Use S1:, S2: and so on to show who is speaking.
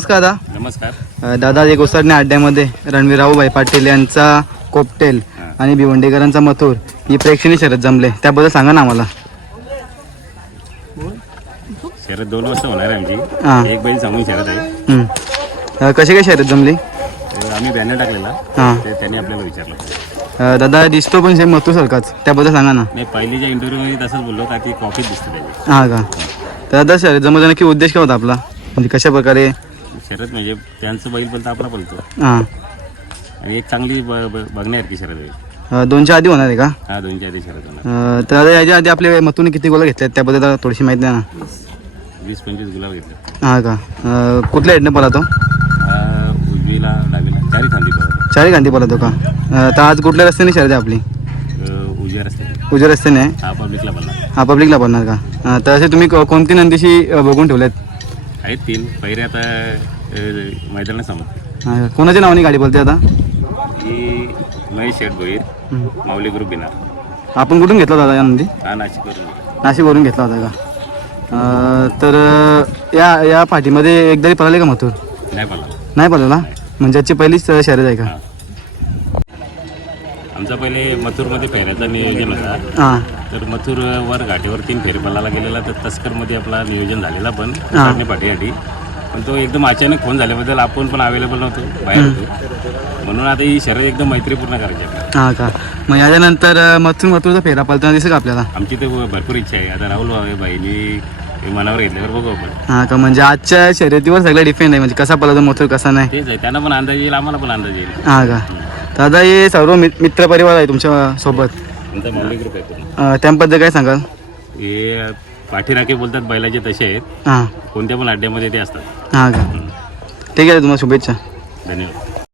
S1: नमस्कार दादा.
S2: नमस्कार.
S1: अ, दादा एक ओसाडणे अड्ड्यामध्ये. रणवीर राहूभाई पाटील यांचा कोपटेल. आणि भिवंडीकरांचा मथुर ही प्रेक्षणीय शर्यत जमले. त्याबद्दल सांगा ना आम्हाला.
S2: शरद दोन होणार
S1: हां.
S2: आमची. एक बैल सांगून शरद आहे.
S1: अ, कशी काय शर्यत जमली?
S2: तर आम्ही बॅनर टाकलेला.
S1: हां.
S2: ते त्यांनी आपल्याला विचारलं.
S1: अ, दादा दिसतो पण सेम मथुर सारखाच. त्याबद्दल सांगा ना.
S2: नाही पहिलीच्या इंटरव्ह्यूमध्ये तसंच बोललो का ती कॉफीच दिसते त्याची.
S1: हां का? तर दादा शर्यत जमवताना नक्की उद्देश काय होता आपला? म्हणजे कशा प्रकारे
S2: शरद म्हणजे त्यांचं बैल बोलतं आपला बोलतो
S1: हां.
S2: आणि एक चांगली ब ब- बघण्यासारखी शरद होईल
S1: अ, दोनच्या आधी होणार आहे का?
S2: हा दोनच्या आधी शरद होणार.
S1: अ, तर याच्या आधी आपले मथुरने किती गोला घेतल्यात त्याबद्दल दादा थोडीशी माहिती द्या ना.
S2: वीस. पंचवीस गुलाब घेतले
S1: हां का? अ, कुठल्या हेडने पळा तो
S2: हा, उजवीला डावीला. चारी खांदी करतो
S1: चारी गांधी पळतो का? अ, तर आज कुठल्या रस्त्याने शर्यत आहे आपली?
S2: उजव्या रस्ते
S1: उजव्या रस्त्याने? आहे
S2: हा पब्लिकला बनला
S1: हा पब्लिकला बनणार का? अ, तर असे तुम्ही को- कोणती नंदीशी अ, बघून ठेवलेत?
S2: आहेत तीन. पहिरे आता समज
S1: हा, कोणाच्या नावाने गाडी बोलते आता?
S2: ही महेश शेठ भोईर
S1: हं.
S2: माऊली ग्रुप बिनार
S1: आपण कुठून घेतला दादा या नंदी
S2: हा नाशिक करून
S1: नाशिकवरून घेतला होता का? अ, तर अ, या या पाठीमध्ये एकदा पळाले का मथुर?
S2: नाही मला
S1: नाही पळाला? म्हणजे आजची पहिलीच अ, शर्यत आहे का.
S2: आमचा पहिले मथुरमध्ये फेऱ्याचा नियोजन होता.
S1: हां.
S2: तर मथुर वर घाटीवर तीन फेरी पल्लाला गेलेला तर तस्करमध्ये आपला नियोजन झालेला पण उतरणे पाठीसाठी पण तो एकदम अचानक फोन झाल्याबद्दल आपण पण अवेलेबल नव्हतो बाहेर होतो. म्हणून आता ही शर्यत एकदम मैत्रीपूर्ण करायची आहे.
S1: हां का? मग याच्यानंतर अ, मथुर मथुरचा फेरा पळताना दिसेल का आपल्याला?
S2: आमची ते भरपूर इच्छा आहे. आता राहुल भावे बाईनी हे मनावर घेतल्यावर बघू आपण.
S1: हां का? म्हणजे आजच्या शर्यतीवर सगळं डिपेंड आहे. म्हणजे कसा पळतो मथुर कसा नाही?
S2: तेच आहे. त्यांना पण अंदाज येईल आम्हाला पण अंदाज येईल.
S1: हां का? दादा हे सर्व मित- मित्रपरिवार आहे तुमच्यासोबत. त्याबद्दल काय सांगाल?
S2: हे पाठीराखे बोलतात बैलाचे तसे आहेत.
S1: हां.
S2: कोणत्या पण अड्ड्यामध्ये ते असतात.
S1: हां का? ठीक आहे तुम्हाला शुभेच्छा.
S2: धन्यवाद.